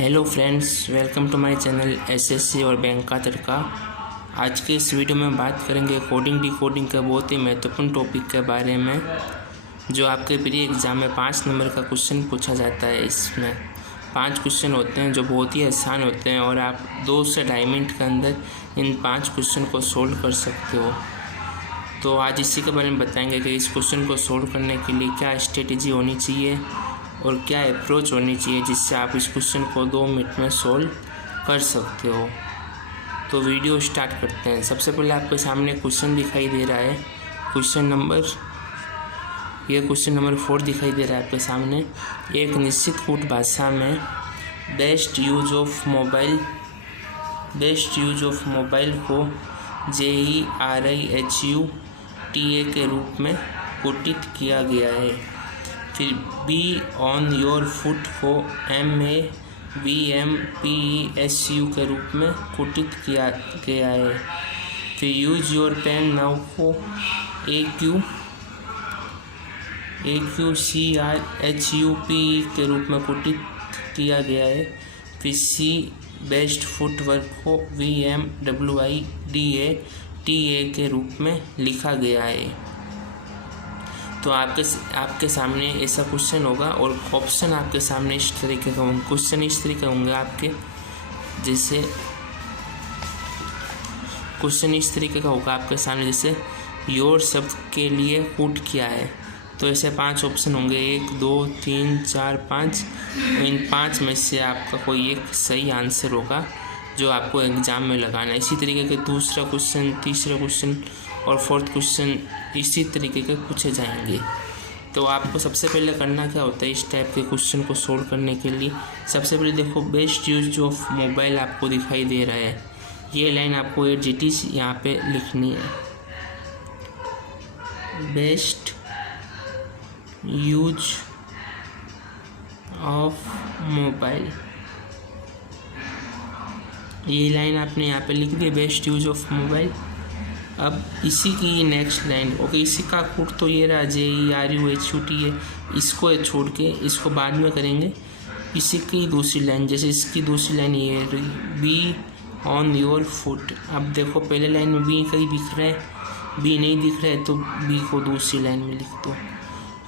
Hello friends, welcome to my channel SSC और bank का तड़का। आज के इस वीडियो में बात करेंगे कोडिंग डिकोडिंग का बहुत ही महत्वपूर्ण टॉपिक के बारे में, जो आपके प्री एग्ज़ाम में 5 नंबर का क्वेश्चन पूछा जाता है। इसमें 5 क्वेश्चन होते हैं जो बहुत ही आसान होते हैं और आप 2 से 2.5 मिनट के अंदर इन 5 क्वेश्चन को सोल्व कर सकते हो। तो आज इसी के बारे में बताएंगे कि इस क्वेश्चन को सोल्व करने के लिए क्या स्ट्रेटेजी होनी चाहिए और क्या अप्रोच होनी चाहिए जिससे आप इस क्वेश्चन को 2 मिनट में सोल्व कर सकते हो। तो वीडियो स्टार्ट करते हैं। सबसे पहले आपके सामने क्वेश्चन दिखाई दे रहा है, क्वेश्चन नंबर 4 दिखाई दे रहा है आपके सामने। एक निश्चित कूट भाषा में बेस्ट यूज ऑफ मोबाइल को JERIHUTA के रूप में कोटित किया गया है। फिर बी ऑन योर फुट को MAVMPESU के रूप में कोटित किया गया है। फिर यूज योर पेन नाउ को AQCRHUPE के रूप में कोटित किया गया है। फिर सी बेस्ट फुटवर्क को VMWIDATA के रूप में लिखा गया है। तो आपके सामने ऐसा क्वेश्चन होगा और ऑप्शन आपके सामने इस तरीके का होंगे। क्वेश्चन इस तरीके होंगे आपके, जैसे क्वेश्चन इस तरीके का होगा आपके सामने, जैसे योर शब्द के लिए कूट क्या है। तो ऐसे 5 ऑप्शन होंगे, 1 2 3 4 5। इन 5 में से आपका कोई एक सही आंसर होगा जो आपको एग्ज़ाम में लगाना है। इसी तरीके के दूसरा क्वेश्चन, तीसरा क्वेश्चन और 4th क्वेश्चन इसी तरीके के पूछे जाएंगे। तो आपको सबसे पहले करना क्या होता है इस टाइप के क्वेश्चन को सोल्व करने के लिए। सबसे पहले देखो, बेस्ट यूज ऑफ मोबाइल आपको दिखाई दे रहा है। ये लाइन आपको एडजेटिव्स यहाँ पे लिखनी है। बेस्ट यूज ऑफ मोबाइल, ये लाइन आपने यहाँ पे लिख दी, बेस्ट यूज ऑफ मोबाइल। अब इसी की नेक्स्ट लाइन, ओके, इसी का कूट तो ये रहा JERIHUTA, इसको छोड़ के इसको बाद में करेंगे। इसी की दूसरी लाइन, जैसे इसकी दूसरी लाइन ये रही, बी ऑन योर फुट। अब देखो पहले लाइन में बी कहीं दिख रहा है, बी नहीं दिख रहा है तो बी को दूसरी लाइन में लिख दो।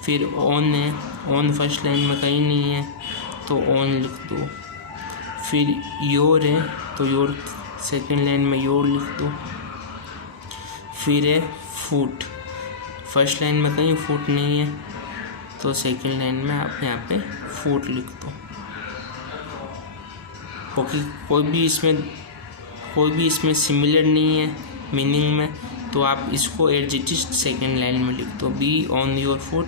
फिर ऑन है, ऑन फर्स्ट लाइन में कहीं नहीं है तो ऑन लिख दो। फिर योर है तो योर सेकेंड लाइन में योर लिख दो। फिर है फुट, फर्स्ट लाइन में कहीं फुट नहीं है तो सेकेंड लाइन में आप यहाँ पे फुट लिख दो। ओके, कोई भी इसमें सिमिलर नहीं है मीनिंग में तो आप इसको एडजेक्टिव सेकेंड लाइन में लिख दो, be on your foot,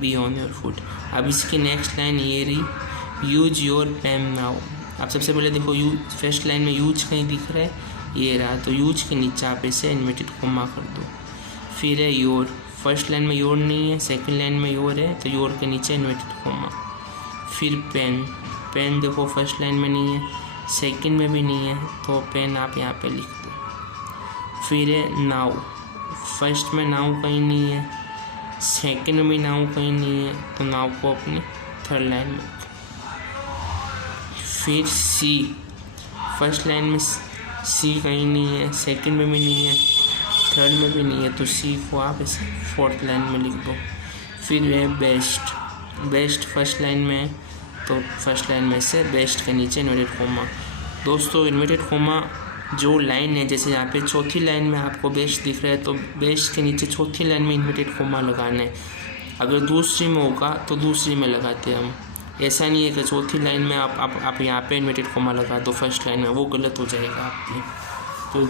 be on your foot. अब इसकी नेक्स्ट लाइन ये रही, यूज योर पेन नाउ। आप सबसे पहले देखो, फर्स्ट लाइन में यूज कहीं दिख रहा है, ये रहा, तो यूज के नीचे आप इसे इन्वर्टेड कोमा कर दो। फिर है योर, फर्स्ट लाइन में योर नहीं है, सेकंड लाइन में योर है तो योर के नीचे इन्वर्टेड कोमा। फिर पेन, पेन देखो फर्स्ट लाइन में नहीं है, सेकंड में भी नहीं है तो पेन आप यहाँ पे लिख दो। फिर है नाउ, फर्स्ट में नाउ कहीं नहीं है, सेकंड में भी नाउ कहीं नहीं है तो नाउ को अपनी थर्ड लाइन में। फिर सी, फर्स्ट लाइन में सी कहीं नहीं है, सेकंड में भी नहीं है, थर्ड में भी नहीं है तो सी को आप इस 4th लाइन में लिख दो। फिर है बेस्ट, बेस्ट फर्स्ट लाइन में है तो फर्स्ट लाइन में से बेस्ट के नीचे इन्वर्टेड कोमा। दोस्तों इन्वर्टेड कोमा जो लाइन है, जैसे यहाँ पे चौथी लाइन में आपको बेस्ट दिख रहा है तो बेस्ट के नीचे चौथी लाइन में इन्वर्टेड कोमा लगाना है। अगर दूसरी में होगा तो दूसरी में लगाते हैं हम। ऐसा नहीं है कि चौथी लाइन में आप यहाँ पे इन्वर्टेड कोमा लगा दो फर्स्ट लाइन में, वो गलत हो जाएगा आपकी। तो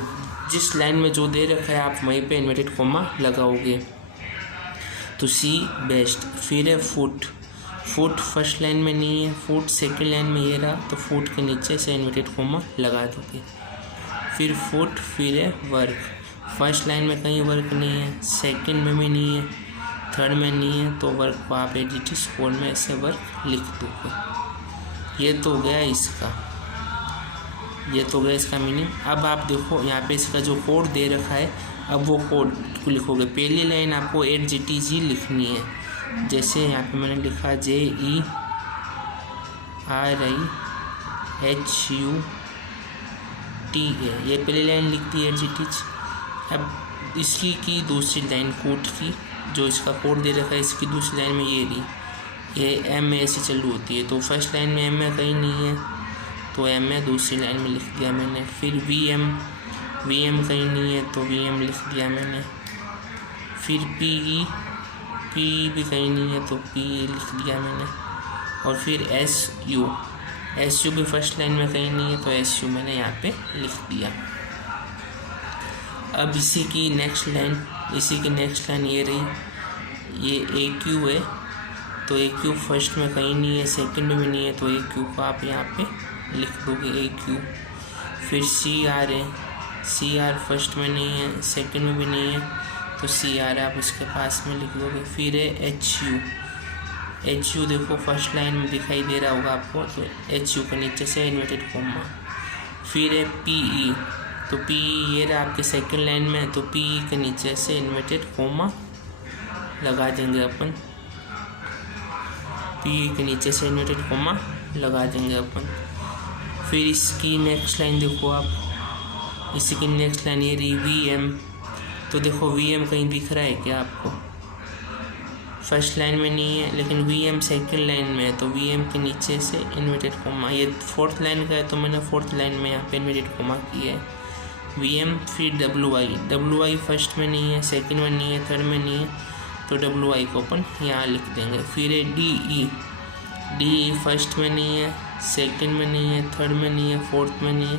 जिस लाइन में जो दे रखा है आप वहीं पे इन्वर्टेड कोमा लगाओगे। तो सी बेस्ट। फिर है फुट, फुट फर्स्ट लाइन में नहीं है, फुट सेकंड लाइन में ये रहा तो फुट के नीचे से इन्वर्टेड कोमा लगा दोगे। फिर फुट, फिर है वर्क, फर्स्ट लाइन में कहीं वर्क नहीं है, सेकंड में भी नहीं है, थर्ड में नहीं है तो वर्क को आप एडजेक्टिव फॉर्म में ऐसे वर्क लिख दोगे। ये तो हो गया इसका मीनिंग। अब आप देखो यहाँ पे इसका जो कोड दे रखा है, अब वो कोड को लिखोगे। पहली लाइन आपको एडजेक्टिव ही लिखनी है, जैसे यहाँ पे मैंने लिखा JERIHUTA HUTA, ये पहली लाइन लिख दी एज इट इज। अब इसकी की दूसरी लाइन कोड की, जो इसका कोड दे रखा है इसकी दूसरी लाइन में ये रही, ये MA से चालू होती है, तो फर्स्ट लाइन में MA कहीं नहीं है तो MA दूसरी लाइन में लिख दिया मैंने। फिर VM कहीं नहीं है तो VM लिख दिया मैंने। फिर PE भी कहीं नहीं है तो PE लिख दिया मैंने। और फिर SU भी फर्स्ट लाइन में कहीं नहीं है तो SU मैंने यहाँ पे लिख दिया। अब इसी की नेक्स्ट लाइन ये रही, ये AQ है तो AQ फर्स्ट में कहीं नहीं है, सेकंड में भी नहीं है तो AQ को आप यहाँ पे लिख दोगे AQ। फिर CR है, CR फर्स्ट में नहीं है, सेकंड में भी नहीं है तो CR आप इसके पास में लिख दोगे। फिर है HU देखो फर्स्ट लाइन में दिखाई दे रहा होगा आपको, तो HU के नीचे से इन्वर्टेड कोमा। फिर है PE, तो PE ये रहा आपके सेकंड लाइन में, तो PE के नीचे से इन्वर्टेड कोमा लगा देंगे अपन। PE के नीचे से इन्वर्टेड कोमा लगा देंगे अपन। फिर इसकी नेक्स्ट लाइन देखो आप, इसी की नेक्स्ट लाइन ये रही VM, तो देखो VM कहीं दिख रहा है क्या आपको? फर्स्ट लाइन में नहीं है, लेकिन VM सेकंड लाइन में है तो VM के नीचे से इन्वर्टेड कोमा। ये फोर्थ लाइन का है तो मैंने फोर्थ लाइन में यहाँ पे इन्वर्टेड कोमा किया है। VM फिर WI फर्स्ट में नहीं है, सेकंड में नहीं है, थर्ड में नहीं है तो WI को अपन यहाँ लिख देंगे। फिर है DE फर्स्ट में नहीं है, सेकंड में नहीं है, थर्ड में नहीं है, फोर्थ में नहीं है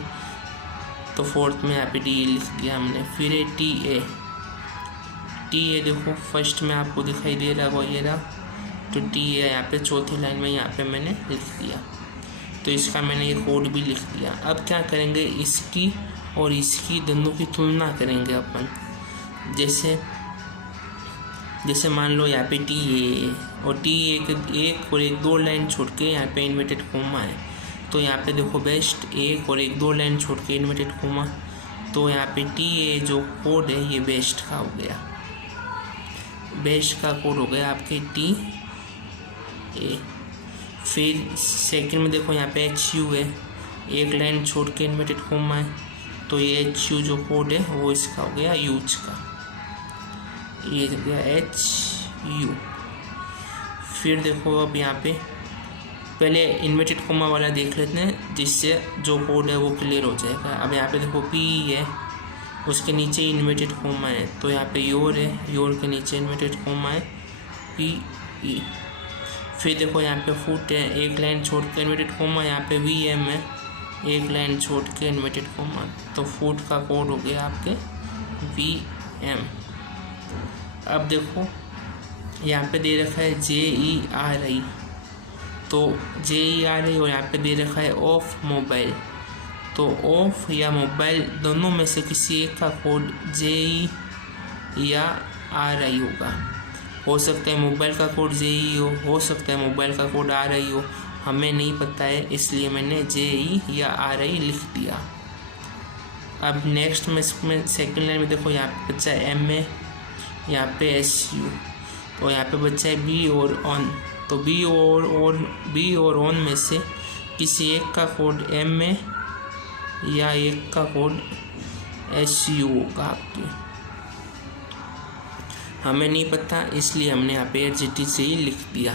तो फोर्थ में यहाँ पे DE लिख दिया हमने। फिर है TA देखो फर्स्ट में आपको दिखाई दे रहा होगा ये रहा, तो TA यहाँ पे चौथी लाइन में यहाँ पे मैंने लिख दिया, तो इसका मैंने ये कोड भी लिख दिया। अब क्या करेंगे, इसकी और इसकी दोनों की तुलना करेंगे अपन। जैसे मान लो यहाँ पे TA और TA एक और एक 2 लाइन छोड़ के यहाँ पे इन्वर्टेड कोमा है, तो यहाँ पे देखो बेस्ट एक और एक 2 लाइन छोड़ के इन्वर्टेड कोमा, तो यहाँ पे TA जो कोड है ये बेस्ट का हो गया, बेस्ट का कोड हो गया आपके TA। फिर सेकंड में देखो यहाँ पे HU है, एक लाइन छोड़ के इन्वर्टेड कोमा है, तो ये HU जो कोड है वो इसका हो गया यूज का, ये हो गया HU। फिर देखो अब यहाँ पे पहले इन्वर्टेड कोमा वाला देख लेते हैं, जिससे जो कोड है वो क्लियर हो जाएगा। अब यहाँ पे देखो PE है, उसके नीचे इन्वर्टेड कोमा है, तो यहाँ पे योर है, योर के नीचे इन्वर्टेड कोमा है PE। फिर देखो यहाँ पे फुट है, एक लाइन छोड़ के इन्वर्टेड कोमा, यहाँ पे VM है, एक लाइन छोड़ के इन्वर्टेड कोमा, तो फुट का कोड हो गया आपके VM। अब देखो यहाँ पे दे रखा है JERI, तो JERI और यहाँ पे दे रखा है ऑफ मोबाइल, तो ऑफ या मोबाइल दोनों में से किसी एक का कोड JE या RI होगा। हो सकता है मोबाइल का कोड JE हो सकता है मोबाइल का कोड RI हो, हमें नहीं पता है, इसलिए मैंने JE या RI लिख दिया। अब नेक्स्ट में इसमें सेकेंड लाइन में देखो यहाँ पे बच्चा है MA, यहाँ पे SU, तो यहाँ पे बच्चा है B और ON, तो B और ON में से किसी एक का कोड MA या एक का कोड SU होगा आपके, हमें नहीं पता, इसलिए हमने यहाँ पे एडजेक्टिव से ही लिख दिया।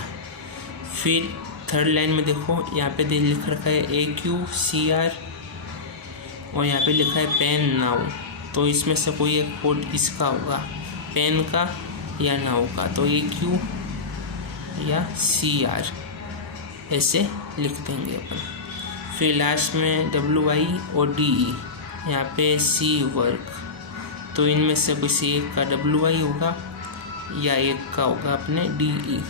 फिर थर्ड लाइन में देखो यहाँ पे लिख रखा है AQCR और यहाँ पे लिखा है पेन नाउ, तो इसमें से कोई एक कोड इसका होगा, पेन का या नाउ का, तो AQ या CR ऐसे लिख देंगे अपन। फिर लास्ट में WI और DE, यहाँ पे C वर्क, तो इनमें से किसी एक का WI होगा या एक का होगा अपने DE,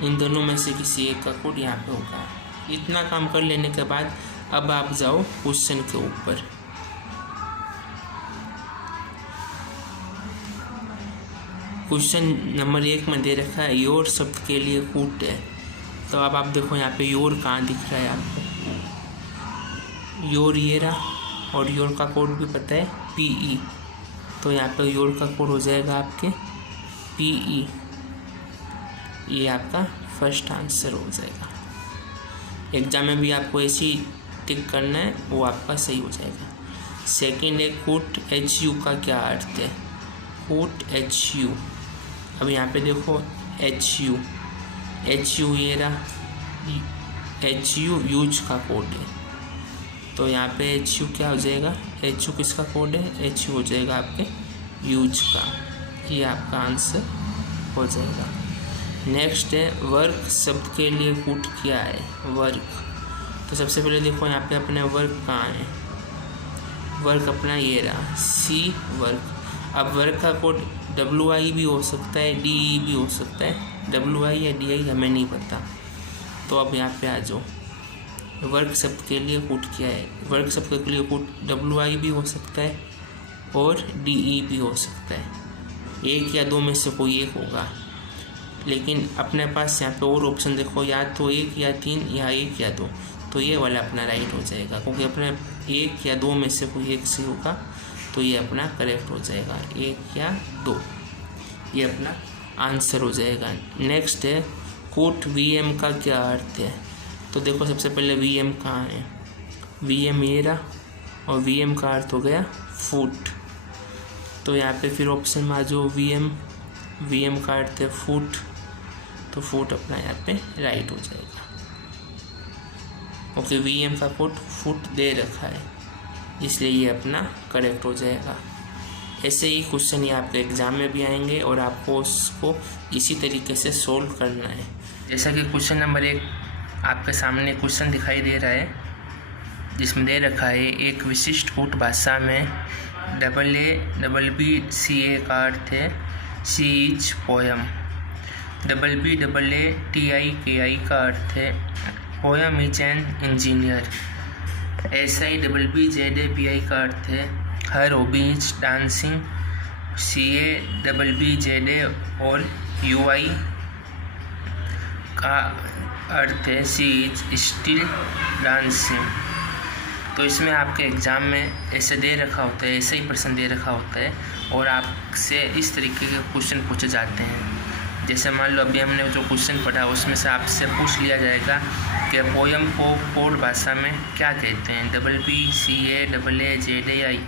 इन दोनों में से किसी एक का कोड यहाँ पे होगा। इतना काम कर लेने के बाद अब आप जाओ क्वेश्चन के ऊपर। क्वेश्चन नंबर 1 में दे रखा है योर शब्द के लिए कूट है, तो अब आप देखो यहाँ पे योर कहाँ दिख रहा है आपको, योर ये रहा और योर का कोड भी पता है PE, तो यहाँ पे योर का कोड हो जाएगा आपके PE, ये आपका फर्स्ट आंसर हो जाएगा। एग्जाम में भी आपको ऐसे ही टिक करना है, वो आपका सही हो जाएगा। सेकंड है कोट एच यू का क्या अर्थ है। कोट एच यू, अब यहाँ पे देखो एच यू ये रहा, एच यू यूज का कोड है, तो यहाँ पे एच यू क्या हो जाएगा, एच यू किसका कोड है, एच यू हो जाएगा आपके यूज का, ये आपका आंसर हो जाएगा। नेक्स्ट है वर्क शब्द के लिए कोड क्या है, वर्क। तो सबसे पहले देखो यहाँ पे अपने वर्क कहाँ है, वर्क अपना ये रहा सी वर्क। अब वर्क का कोड WI भी हो सकता है, DE भी हो सकता है, WI या DI हमें नहीं पता। तो अब यहाँ पे आ जाओ, वर्क शब्द के लिए कोड क्या है, वर्क शब्द के लिए कोड WI भी हो सकता है और DE भी हो सकता है, एक या दो में से कोई एक होगा। लेकिन अपने पास यहाँ पे और ऑप्शन देखो, या तो एक या तीन या एक या दो, तो ये वाला अपना राइट हो जाएगा, क्योंकि अपने एक या दो में से कोई एक सही होगा, तो ये अपना करेक्ट हो जाएगा, एक या दो, ये अपना आंसर हो जाएगा। नेक्स्ट है कोट VM का क्या अर्थ है। तो देखो सबसे पहले VM कहाँ है, VM ये रहा, और VM का अर्थ हो गया फुट। तो यहाँ पे फिर ऑप्शन में आ जाओ VM का अर्थ है फुट, तो फुट अपना यहाँ पे राइट हो जाएगा। ओके, VM का कोड फुट दे रखा है, इसलिए ये अपना करेक्ट हो जाएगा। ऐसे ही क्वेश्चन ये आपके एग्ज़ाम में भी आएंगे और आपको उसको इसी तरीके से सोल्व करना है। जैसा कि क्वेश्चन नंबर 1 आपके सामने क्वेश्चन दिखाई दे रहा है, जिसमें दे रखा है एक विशिष्ट कूट भाषा में AABBCA का अर्थ है सीच पोयम, BBATIKI का अर्थ है poem is an engineer, SIBBZAPI का अर्थ है हर हॉबी इज डांसिंग, CABBZA और UI का अर्थ है सी इज स्टिल डांसिंग। तो इसमें आपके एग्ज़ाम में ऐसे दे रखा होता है, ऐसे ही प्रश्न दे रखा होता है और आपसे इस तरीके के क्वेश्चन पूछे जाते हैं। जैसे मान लो अभी हमने जो क्वेश्चन पढ़ा उसमें से आपसे पूछ लिया जाएगा कि पोयम को कोड भाषा में क्या कहते हैं, BBCAAAZAI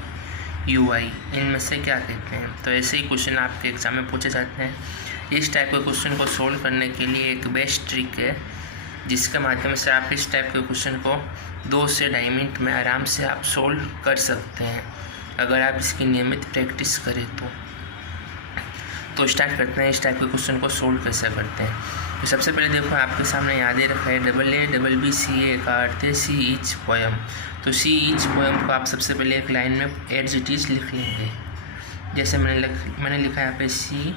UI, इनमें से क्या कहते हैं। तो ऐसे ही क्वेश्चन आपके एग्ज़ाम में पूछे जाते हैं। इस टाइप के क्वेश्चन को सोल्व करने के लिए एक बेस्ट ट्रिक है, जिसके माध्यम से आप इस टाइप के क्वेश्चन को 2 से 2.5 मिनट में आराम से आप सोल्व कर सकते हैं, अगर आप इसकी नियमित प्रैक्टिस करें तो स्टार्ट करते हैं इस टाइप के क्वेश्चन को सोल्व कैसे करते हैं। तो सबसे पहले देखो आपके सामने याद रखा है AABBCA का अर्थ है सी ईच पोयम। तो सी ईच पोयम को आप सबसे पहले एक लाइन में एज इट इज लिख लेंगे। जैसे मैंने लिखा यहाँ पे सी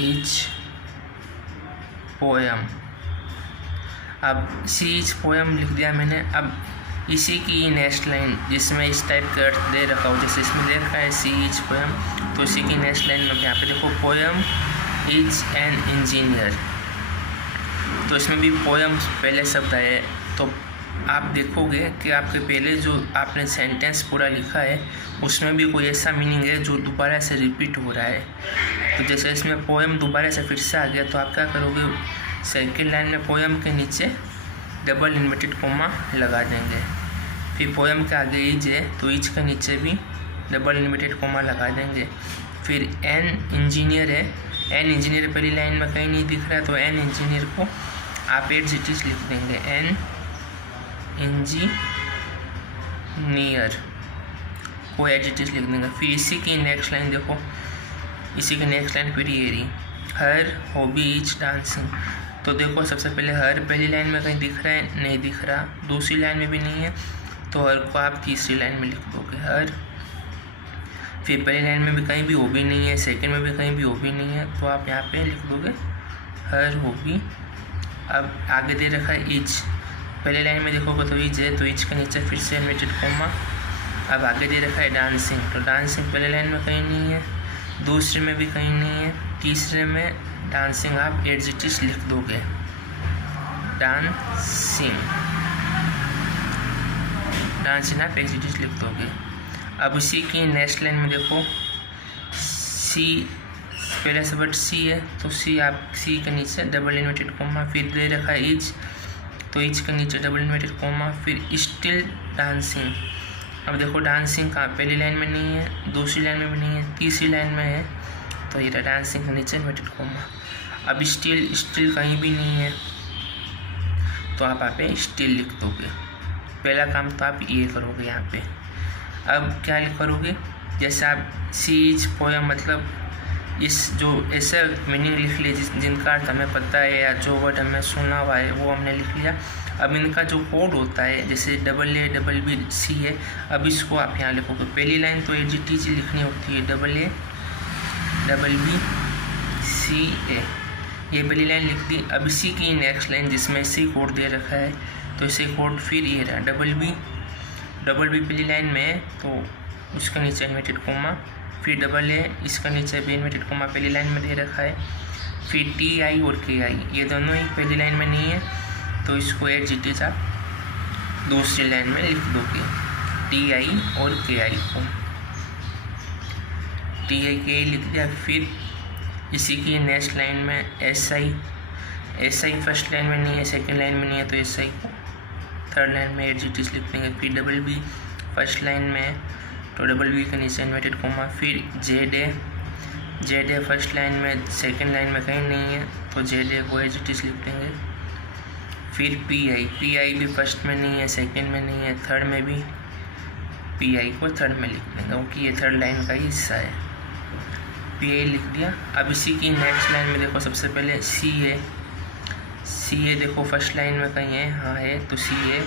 ईच पोयम। अब सी ईच पोयम लिख दिया मैंने। अब इसी की नेक्स्ट लाइन जिसमें इस टाइप का अर्थ दे रखा हो, जैसे इसमें दे रखा है सी ईच पोयम, तो इसी की नेक्स्ट लाइन में यहाँ पे देखो पोयम इज एन इंजीनियर। तो इसमें भी पोयम पहले शब्द है, तो आप देखोगे कि आपके पहले जो आपने सेंटेंस पूरा लिखा है उसमें भी कोई ऐसा मीनिंग है जो दोबारा से रिपीट हो रहा है। तो जैसे इसमें पोयम दोबारा से फिर से आ गया, तो आप क्या करोगे, सेकेंड लाइन में पोयम के नीचे डबल इन्वर्टेड कोमा लगा देंगे। फिर पोयम के आगे इज है तो इज के नीचे भी डबल इन्वर्टेड कोमा लगा देंगे। फिर एन इंजीनियर है, एन इंजीनियर पहली लाइन में कहीं नहीं दिख रहा है, तो एन इंजीनियर को आप एज इट इज लिख देंगे, एन इंजीनियर को एज इट इज लिख देंगे। फिर इसी की नेक्स्ट लाइन देखो, इसी की नेक्स्ट लाइन फिर ये रही हर हॉबी इज डांसिंग। तो देखो सबसे पहले हर पहली लाइन में कहीं दिख रहा है, नहीं दिख रहा, दूसरी लाइन में भी नहीं है, तो हर को आप तीसरी लाइन में लिख दोगे हर। फिर पहली लाइन में भी कहीं भी हॉबी नहीं है, सेकंड में भी कहीं भी हॉबी नहीं है, तो आप यहाँ पे लिख दोगे हर हॉबी। अब आगे दे रखा है इज, पहले लाइन में देखोगे तो इज है, तो इज के नीचे फिर से इन्वर्टेड कोमा। अब आगे दे रखा है डांसिंग, तो डांसिंग पहले लाइन में कहीं नहीं है, दूसरे में भी कहीं नहीं है, तीसरे में डांसिंग आप एज इट इज लिख दोगे डांसिंग, डांसिंग आप एज इट इज लिख दोगे। अब इसी की नेक्स्ट लाइन में देखो सी, पहले से वर्ड सी है, तो सी आप सी के नीचे डबल इन्वर्टेड कोमा, फिर दे रखा है इज, तो इच के नीचे डबल इन्वर्टेड कोमा, फिर स्टिल डांसिंग। अब देखो डांसिंग कहाँ, पहली लाइन में नहीं है, दूसरी लाइन में भी नहीं है, तीसरी लाइन में है, तो ये डांसिंग के नीचे इन्वर्टेड कोमा। अब स्टिल कहीं भी नहीं है, तो आप यहाँ पे स्टिल लिख दोगे। पहला काम तो आप ये करोगे यहाँ पे। अब क्या करोगे, जैसे आप सीज पोयम मतलब इस जो ऐसे मीनिंग लिख लिए जिनका अर्थ हमें पता है या जो वर्ड हमें सुना हुआ है वो हमने लिख लिया। अब इनका जो कोड होता है जैसे AA, है, अब इसको आप यहाँ लिखोगे। पहली लाइन तो AGTG लिखनी होती है, AA, ये पहली लाइन लिख दी। अब इसी की नेक्स्ट लाइन जिसमें इसी कोड दे रखा है, तो इसे कोड फिर ये रहा डबल बी पहली लाइन में है, तो उसके नीचे इन्वर्टेड कोमा, फिर AA, इसका नीचे भी इन्वर्टेड कोमा पहली लाइन में दे रखा है, फिर TI और KI, ये दोनों ही पहली लाइन में नहीं है, तो इसको AGTG आप दूसरी लाइन में लिख दोगे, TI और KI को। TI KI लिख दिया। फिर इसी की नेक्स्ट लाइन में SI फर्स्ट लाइन में नहीं है, सेकंड लाइन में नहीं है, तो SI को थर्ड लाइन में AGTG लिख देंगे। फिर BB फर्स्ट लाइन में है, तो BB के नीचे इन्वर्टेड कोमा, फिर ZA फर्स्ट लाइन में, सेकंड लाइन में कहीं नहीं है, तो ZA को AGTG लिख देंगे। फिर PI भी फर्स्ट में नहीं है, सेकंड में नहीं है, थर्ड में भी PI को थर्ड में लिख देंगे, क्योंकि ये थर्ड लाइन का ही हिस्सा है। PI लिख दिया। अब इसी की नेक्स्ट लाइन में देखो, सबसे पहले CA देखो फर्स्ट लाइन में कहीं है, हाँ है, तो CA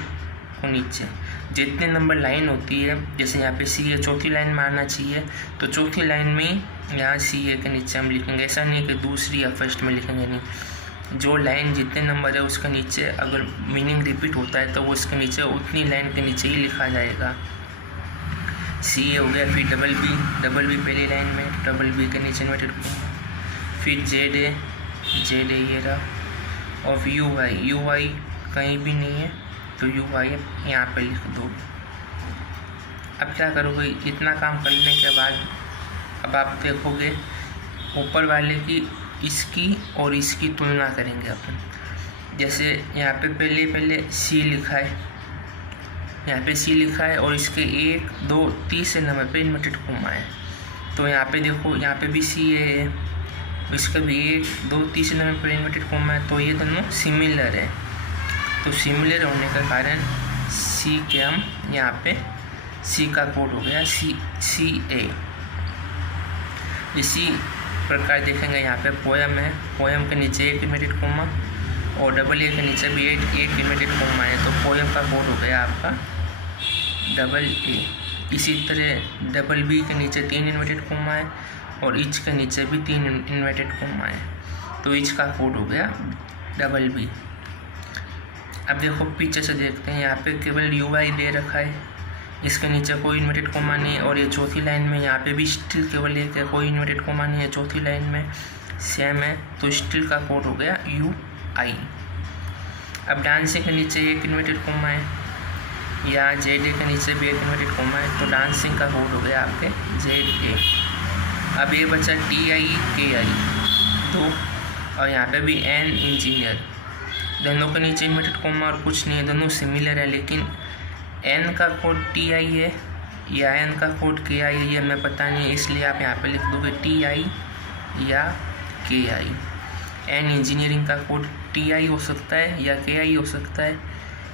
को नीचे जितने नंबर लाइन होती है, जैसे यहाँ पे CA चौथी लाइन में आना चाहिए, तो चौथी लाइन में यहाँ CA के नीचे हम लिखेंगे। ऐसा नहीं कि दूसरी या फर्स्ट में लिखेंगे, नहीं, जो लाइन जितने नंबर है उसके नीचे अगर मीनिंग रिपीट होता है तो वो उसके नीचे उतनी लाइन के नीचे ही लिखा जाएगा। CA हो गया। फिर डबल बी पहली लाइन में, BB के नीचे इन्वर्टेड कोमा, फिर ZA ये रहा, और UI कहीं भी नहीं है, तो UI यहाँ पे लिख दो। अब क्या करोगे, इतना काम करने के बाद अब आप देखोगे ऊपर वाले की इसकी और इसकी तुलना करेंगे अपन। जैसे यहाँ पे पहले C लिखा है, यहाँ पे C लिखा है, और इसके 1, 2, 3 नंबर पे इन्वर्टेड कोमा है, तो यहाँ पे देखो यहाँ पे भी CA है, इसका भी 1, 2, 3 नंबर पे इन्वर्टेड कोमा है, तो ये दोनों सिमिलर है। तो सिमिलर होने का कारण C के हम यहाँ पे C का कोड हो गया CA। इसी प्रकार देखेंगे यहाँ पे पोयम है, पोयम के नीचे 1 इन्वर्टेड कोमा और AA के नीचे भी 1 इन्वर्टेड कोमा है, तो पोयम का कोड हो गया आपका AA। इसी तरह BB के नीचे 3 इन्वर्टेड कोमा है और इच के नीचे भी 3 इन्वर्टेड कोमा है, तो इच का कोड हो गया BB। अब देखो पीछे से देखते हैं, यहाँ पे केवल UI दे रखा है, इसके नीचे कोई इन्वर्टेड कोमा नहीं है, और ये चौथी लाइन में यहाँ पे भी स्टिल केवल एक है, कोई इन्वर्टेड कोमा नहीं है, चौथी लाइन में सेम है, तो स्टिल का कोड हो गया UI। अब डांसिंग के नीचे 1 इन्वर्टेड कोमा है, या ZA के नीचे भी 1 इन्वर्टेड कोमा है, तो डांसिंग का कोड हो गया आपके ZA। अब ये बचा TI KI, तो और यहाँ पे भी N इंजीनियर, दोनों के नीचे इन्वर्टेड कोमा और कुछ नहीं है, दोनों सिमिलर है, लेकिन N का कोड TI है या N का कोड KI है ये हमें पता नहीं है, इसलिए आप यहाँ पे लिख दोगे TI या KI। N इंजीनियरिंग का कोड TI हो सकता है या KI हो सकता है,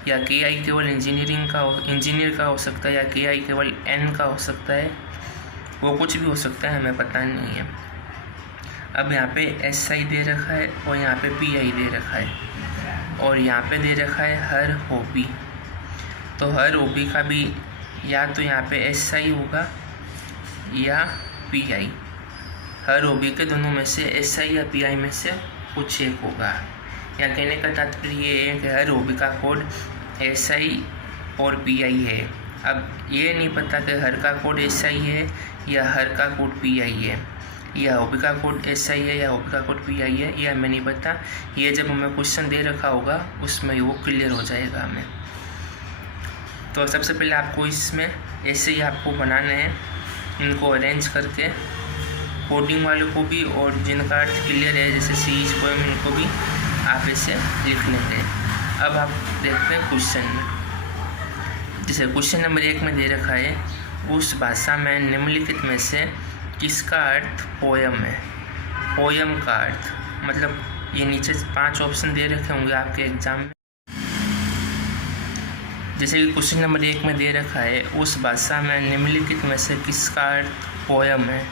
या KI केवल इंजीनियर का हो सकता है, या KI केवल N का हो सकता है, वो कुछ भी हो सकता है, हमें पता नहीं है। अब यहाँ पे SI दे रखा है और यहाँ पे PI दे रखा है, और यहाँ पे दे रखा है हर हॉबी, तो हर हॉबी का भी या तो यहाँ पे SI होगा या PI, हर हॉबी के दोनों में से SI या PI में से कुछ एक होगा। या कहने का तात्पर्य ये है कि हर हॉबी का कोड SI और PI है। अब ये नहीं पता कि हर का कोड SI है या हर का कोड PI है, या हॉबी का कोड SI है या हॉबी का कोड PI है, ये हमें नहीं पता। ये जब हमें क्वेश्चन दे रखा होगा उसमें वो क्लियर हो जाएगा हमें। तो सबसे पहले आपको इसमें ऐसे ही आपको बनाना है, इनको अरेंज करके कोडिंग वालों को भी और जिनका अर्थ क्लियर है जैसे सीज पोएम, इनको भी आप ऐसे लिख लेंगे। अब आप देखते हैं क्वेश्चन में। जैसे क्वेश्चन नंबर 1 में दे रखा है, उस भाषा में निम्नलिखित में से किसका अर्थ पोयम है। पोयम का अर्थ मतलब ये नीचे 5 ऑप्शन दे रखे होंगे आपके एग्जाम में। जैसे कि क्वेश्चन नंबर 1 में दे रखा है, उस भाषा में निम्नलिखित में से किसका अर्थ पोयम है।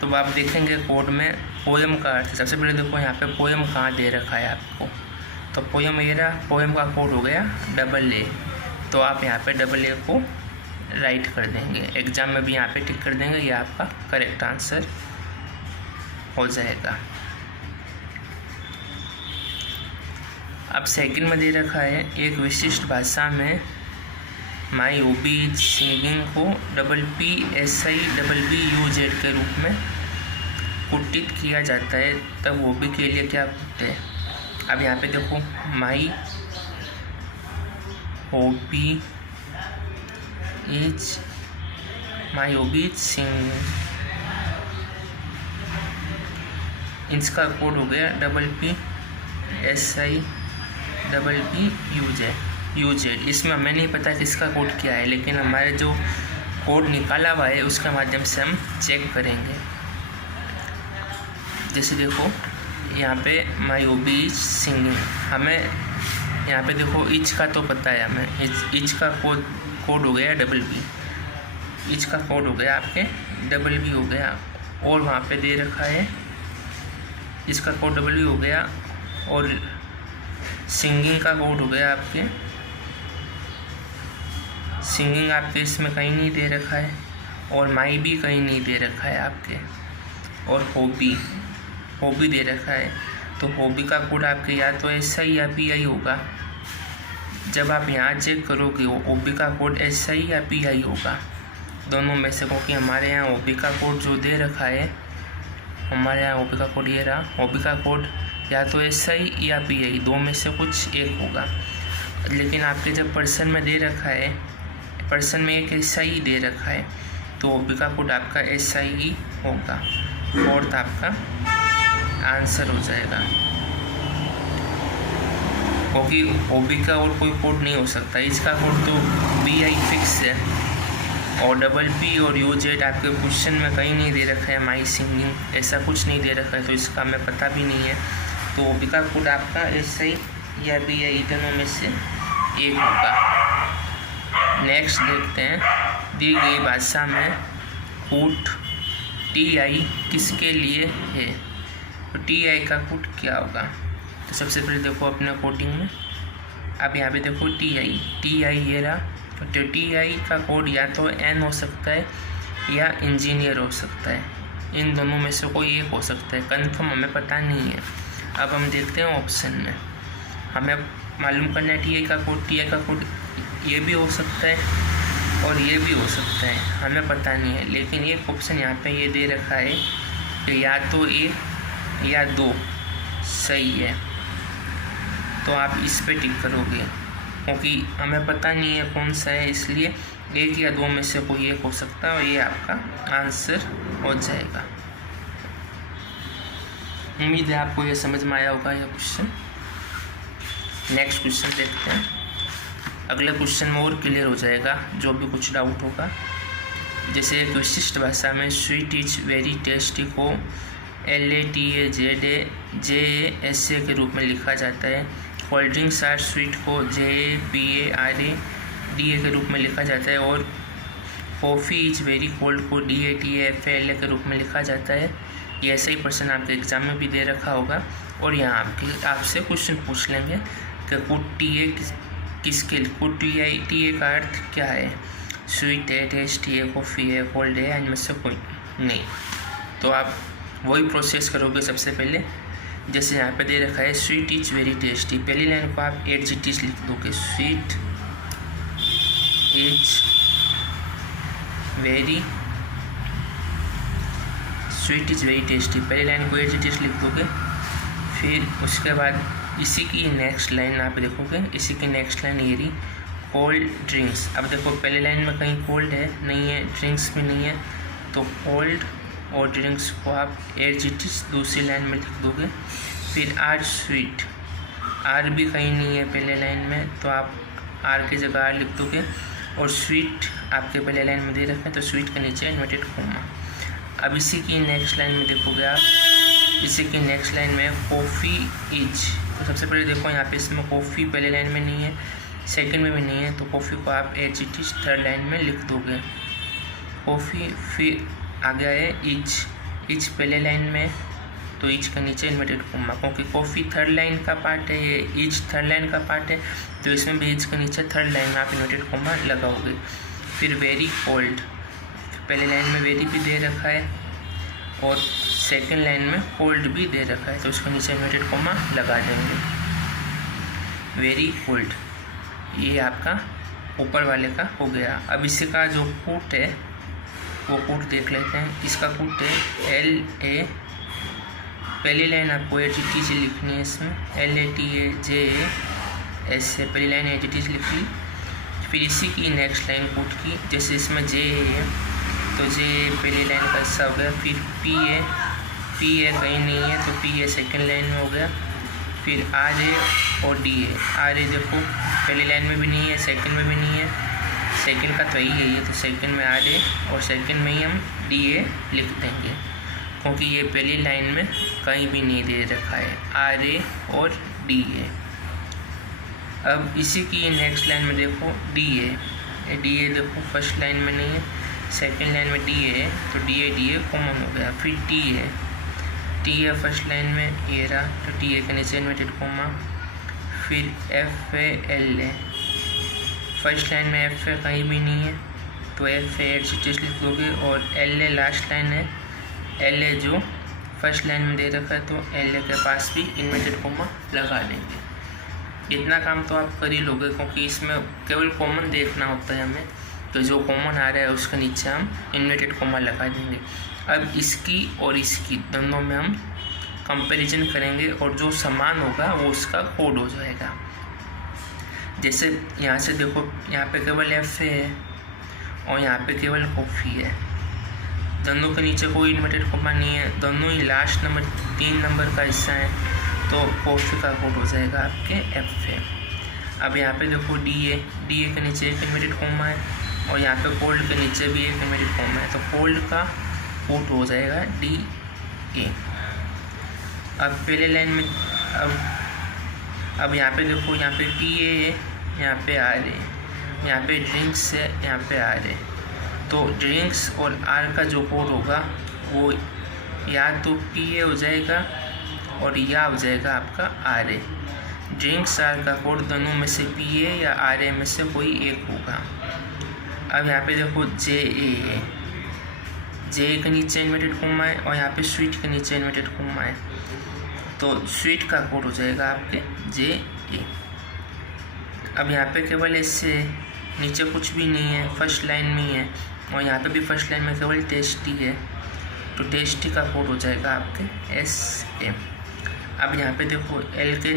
तो आप देखेंगे कोड में पोयम का अर्थ, सबसे पहले देखो यहाँ पे पोयम कहाँ दे रखा है आपको। तो पोयम ये रहा, पोयम का कोड हो गया AA। तो आप यहाँ पे AA को राइट कर देंगे, एग्जाम में भी यहाँ पे टिक कर देंगे, ये आपका करेक्ट आंसर हो जाएगा। अब सेकंड में दे रखा है, एक विशिष्ट भाषा में माई ओबी सिंगिंग को PPSIBBUZ के रूप में कुटित किया जाता है, तब ओबी के लिए क्या कुटते हैं। अब यहाँ पे देखो माई ओबी सिंगिंग, इसका कोड हो गया PPSIBBUZ। इसमें हमें नहीं पता किसका कोड क्या है, लेकिन हमारे जो कोड निकाला हुआ है उसके माध्यम से हम चेक करेंगे। जैसे देखो यहाँ पे माई ओबी सिंगिंग, हमें यहाँ पे देखो इच का तो पता है हमें, इच का कोड हो गया BB, इच का कोड हो गया आपके BB हो गया। और वहाँ पे दे रखा है इसका कोड BB हो गया, और सिंगिंग का कोड हो गया आपके, सिंगिंग आपके इसमें कहीं नहीं दे रखा है, और माई भी कहीं नहीं दे रखा है आपके, और हॉबी दे रखा है। तो हॉबी का कोड आपके या तो SI या PI होगा। जब आप यहाँ चेक करोगे हॉबी का कोड SI या PI होगा, दोनों में से, क्योंकि हमारे यहाँ हॉबी का कोड जो दे रखा है, हमारे यहाँ हॉबी का कोड ये रहा, हॉबी का कोड या तो SI या PI, दो में से कुछ एक होगा। लेकिन आपके जब पर्सन में दे रखा है, पर्सन में एक SI दे रखा है, तो हॉबी का कोड आपका SI ही होगा। फोर्थ आपका आंसर हो जाएगा, क्योंकि हॉबी का और कोई कोड नहीं हो सकता। इसका कोड तो BI फिक्स है, और PP और UZ आपके क्वेश्चन में कहीं नहीं दे रखा है, माई सिंगिंग ऐसा कुछ नहीं दे रखा है, तो इसका हमें पता भी नहीं है। तो हॉबी का कोड आपका SI या PI दोनों में से एक होगा। नेक्स्ट देखते हैं, दी गई भाषा में कूट TI किसके लिए है। तो TI का कूट क्या होगा। तो सबसे पहले देखो अपने कोडिंग में, अब यहाँ पे देखो TI ये रहा। तो TI का कोड या तो N हो सकता है या इंजीनियर हो सकता है, इन दोनों में से कोई एक हो सकता है, कंफर्म हमें पता नहीं है। अब हम देखते हैं ऑप्शन में, हमें मालूम करना है TI का कोड ये भी हो सकता है और ये भी हो सकता है, हमें पता नहीं है। लेकिन एक ऑप्शन यहाँ पे ये दे रखा है कि या तो 1 या 2 सही है, तो आप इस पे टिक करोगे, क्योंकि हमें पता नहीं है कौन सा है, इसलिए 1 या 2 में से कोई एक हो सकता है, और ये आपका आंसर हो जाएगा। उम्मीद है आपको ये समझ में आया होगा यह क्वेश्चन। नेक्स्ट क्वेश्चन देखते हैं, अगले क्वेश्चन में और क्लियर हो जाएगा जो भी कुछ डाउट होगा। जैसे एक विशिष्ट भाषा में स्वीट इज वेरी टेस्टी को LATAZAJASA के रूप में लिखा जाता है। कोल्ड ड्रिंक्स आर स्वीट को JAPARADA के रूप में लिखा जाता है, और कॉफ़ी इज वेरी कोल्ड को DATAFALA के रूप में लिखा जाता है। ये ऐसा ही पर्सन आपके एग्जाम में भी दे रखा होगा, और यहाँ आपसे क्वेश्चन पूछ लेंगे कि कुट TA का अर्थ क्या है। स्वीट है, टेस्टी है, कॉफ़ी है, कोल्ड है, इनमें से कोई नहीं। तो आप वही प्रोसेस करोगे। सबसे पहले जैसे यहाँ पे दे रखा है स्वीट इज वेरी टेस्टी, पहली लाइन को आप एडजेक्टिव लिख दोगे, स्वीट इज वेरी टेस्टी, पहली लाइन को एडजेक्टिव लिख दोगे। फिर उसके बाद इसी की नेक्स्ट लाइन आप देखोगे, इसी की नेक्स्ट लाइन ये रही कोल्ड ड्रिंक्स। अब देखो पहले लाइन में कहीं कोल्ड है नहीं है, ड्रिंक्स भी नहीं है, तो कोल्ड और ड्रिंक्स को आप एडजेक्टिव दूसरी लाइन में लिख दोगे। फिर आर स्वीट, आर भी कहीं नहीं है पहले लाइन में, तो आप आर की जगह आर लिख दोगे। और स्वीट आपके पहले लाइन में दे रखे हैं, तो स्वीट के नीचे इन्वर्टेड कोमा। अब इसी की नेक्स्ट लाइन में देखोगे आप, इसी की नेक्स्ट लाइन में कॉफ़ी इज। तो सबसे पहले देखो यहाँ पे इसमें कॉफ़ी पहले लाइन में नहीं है, सेकंड में भी नहीं है, तो कॉफ़ी को आप H it is third line में लिख दोगे। कॉफ़ी फिर आ गया है इच पहले लाइन में, तो इच के नीचे इन्वर्टेड कोमा, क्योंकि कॉफ़ी थर्ड लाइन का पार्ट है, ये इच थर्ड लाइन का पार्ट है, तो इसमें भी इच के नीचे थर्ड लाइन में आप इन्वर्टेड कोमा लगाओगे। फिर वेरी कोल्ड, पहले लाइन में वेरी भी दे रखा है और सेकंड लाइन में कोल्ड भी दे रखा है, तो उसके नीचे इन्वर्टेड कोमा लगा देंगे। वेरी कोल्ड, ये आपका ऊपर वाले का हो गया। अब इसी का जो कूट है वो कूट देख लेते हैं। इसका कूट है LA, पहली लाइन आपको ATT लिखनी है, इसमें LATAJAS से पहली लाइन ATT लिख ली। फिर इसी की नेक्स्ट लाइन कूट की, जैसे इसमें J है तो J पहली लाइन का हिस्सा हो गया। फिर PA कहीं नहीं है, तो PA सेकेंड लाइन में हो गया। फिर RA और DA, RA देखो पहली लाइन में भी नहीं है, सेकंड में भी नहीं है, सेकंड का तो यही है ये, तो सेकंड में RA और सेकंड में ही हम DA लिख देंगे, क्योंकि ये पहली लाइन में कहीं भी नहीं दे रखा है RA और DA। अब इसी की नेक्स्ट लाइन में देखो DA देखो फर्स्ट लाइन में नहीं है, सेकंड लाइन में DA है, तो DA कॉमन हो गया। फिर TA फर्स्ट लाइन में ये रहा, तो TA के नीचे इन्वर्टेड कोमा। फिर FALA, फर्स्ट लाइन में FA कहीं भी नहीं है, तो FA लिख दोगे। और LA लास्ट लाइन है, LA जो फर्स्ट लाइन में दे रखा है, तो LA के पास भी इन्वर्टेड कोमा लगा देंगे। इतना काम तो आप कर ही लोगे, क्योंकि इसमें केवल कॉमन देखना होता है हमें, तो जो कॉमन आ रहा है उसके नीचे हम इन्वर्टेड कोमा लगा देंगे। अब इसकी और इसकी दोनों में हम कंपैरिजन करेंगे और जो समान होगा वो उसका कोड हो जाएगा। जैसे यहाँ से देखो, यहाँ पे केवल FA है और यहाँ पे केवल कॉफ़ी है, दोनों के नीचे कोई इन्वर्टेड कोमा नहीं है, दोनों ही लास्ट नंबर 3 नंबर का हिस्सा है, तो कॉफ़ी का कोड हो जाएगा आपके FA। अब यहाँ पे देखो DA के नीचे एक इन्वर्टेड कोमा है और यहाँ पे कोल्ड के नीचे भी एक इन्वर्टेड कोमा है, तो कोल्ड का कोड हो जाएगा DA। अब पहले लाइन में अब यहाँ पे देखो, यहाँ पे PA है, यहाँ पे RA, यहाँ पे ड्रिंक्स है, यहाँ पे RA, तो ड्रिंक्स और R का जो कोड होगा वो या तो PA हो जाएगा और या हो जाएगा आपका RA। ड्रिंक्स R का कोड दोनों में से PA या RA में से कोई एक होगा। अब यहाँ पे देखो J के नीचे इन्वर्टेड कोमा है और यहाँ पे स्वीट के नीचे इन्वर्टेड कोमा है, तो स्वीट का कोड हो जाएगा आपके JA। अब यहाँ पे केवल इससे नीचे कुछ भी नहीं है, फर्स्ट लाइन में ही है, और यहाँ पे भी फर्स्ट लाइन में केवल टेस्टी है, तो टेस्टी का कोड हो जाएगा आपके SA। अब यहाँ पे देखो L के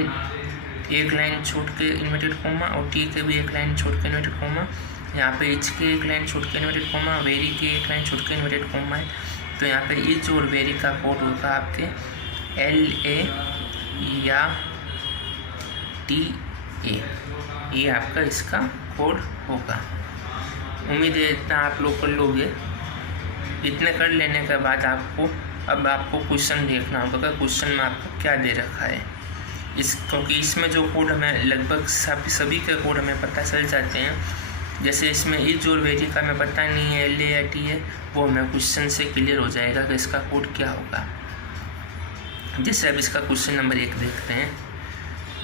एक लाइन छोड़ के इन्वर्टेड कोमा और T के भी एक लाइन छोड़ के इन्वर्टेड कोमा, यहाँ पे इच के एक लाइन छोड़ के इन्वर्टेड कोमा, वेरी के एक लाइन छोड़ के इन्वर्टेड कोमा है, तो यहाँ पे इच और वेरी का कोड होगा आपके LA या TA, ये आपका इसका कोड होगा। उम्मीद है इतना आप लोग कर लोगे। इतने कर लेने के बाद अब आपको क्वेश्चन देखना होगा, क्वेश्चन में आपको क्या दे रखा है क्योंकि इसमें जो कोड हमें लगभग सभी के कोड हमें पता चल जाते हैं। जैसे इसमें इज और वेरी का हमें पता नहीं है LA या TA, वो हमें क्वेश्चन से क्लियर हो जाएगा कि इसका कोड क्या होगा। जैसे अब इसका क्वेश्चन नंबर 1 देखते हैं।